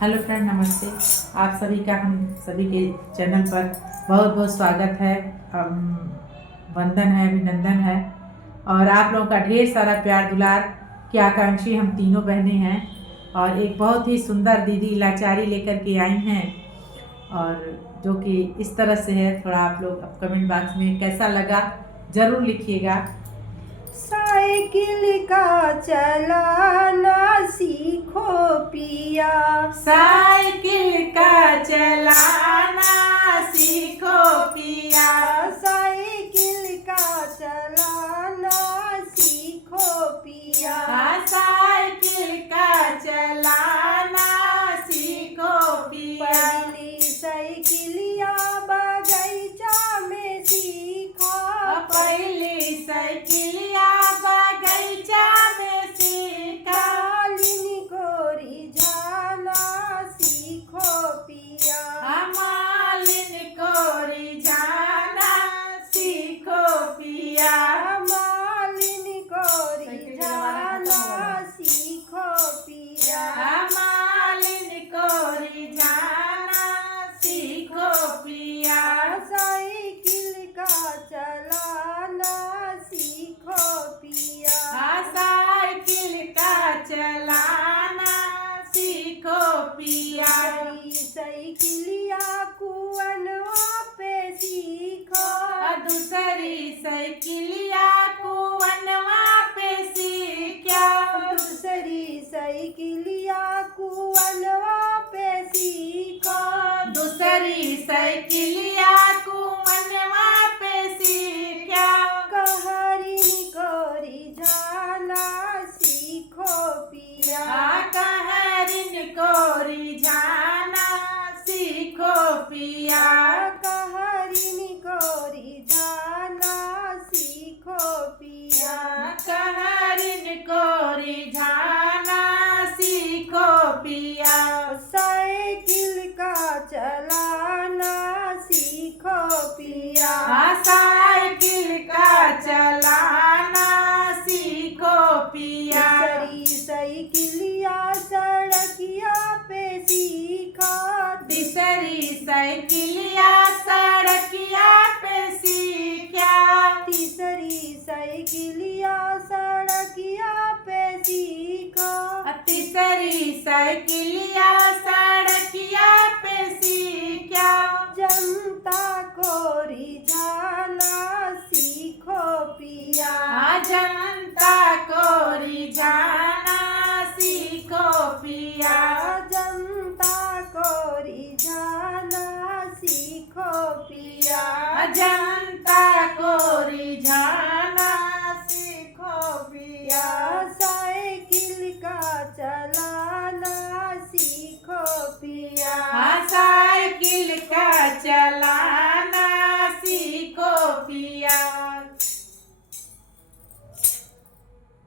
Hello friend, नमस्ते। आप सभी का हम सभी के चैनल पर बहुत बहुत स्वागत है। वंदन है, अभिनंदन है। और आप लोगों का ढेर सारा प्यार दुलार की आकांक्षी हम तीनों बहनें हैं। और एक बहुत ही सुंदर दीदी लाचारी लेकर के आई हैं, और जो कि इस तरह से है। थोड़ा आप लोग अब कमेंट बॉक्स में कैसा लगा ज़रूर लिखिएगा। साइकिल का चलाना सीखो पिया, साइकिल का चलाना सीखो पिया, साइकिल का चलाना सीखो पिया, साइकिल का चलाना सीखो पिया। पहली साइकिलिया बगीचा में सीखा, पहली साइकिलिया बगीचा में सीखा, मालिनी को रिझाना सीखो पिया, मालिन को रिझाना सीखो पिया, मालिनी को रिझाना सीखो पिया, मालिन को रिझाना सीखो पिया, साइकिल का चलाना सीखो पिया, साइकिल का चलाना सीखो पिया, साइकिलिया कुअनवा पे सीखो, दूसरी साइकिलिया कुअनवा पे सीखा, दूसरी साइकिलिया कुअनवा पे सीखो, दूसरी साइकिलिया कुअनवा पे सीखा, कहरिनी को रिझाना सीखो पिया, कहरिन को रिझाना सीखो पिया, कहरिनी को रिझाना सीखो पिया, कहरिन को रिझाना सीखो पिया, साइकिल का चलाना सीखो पिया, साइकिल का चलाना सीखो पिया, तीसरी साइकिलिया सड़किया पे सीखा, तीसरी साइकिलिया सड़किया पे सीखा, तीसरी साइकिलिया सड़किया पे सीखा, तीसरी साइकिलिया सड़किया पे सीखा, जनता को रिझाना सीखो पिया, जनता को रिझाना सीखो पिया, जनता को रिझाना सीखो पिया, जनता को रिझाना सीखो पिया, साइकिल का चलाना सीखो पिया, साइकिल का चला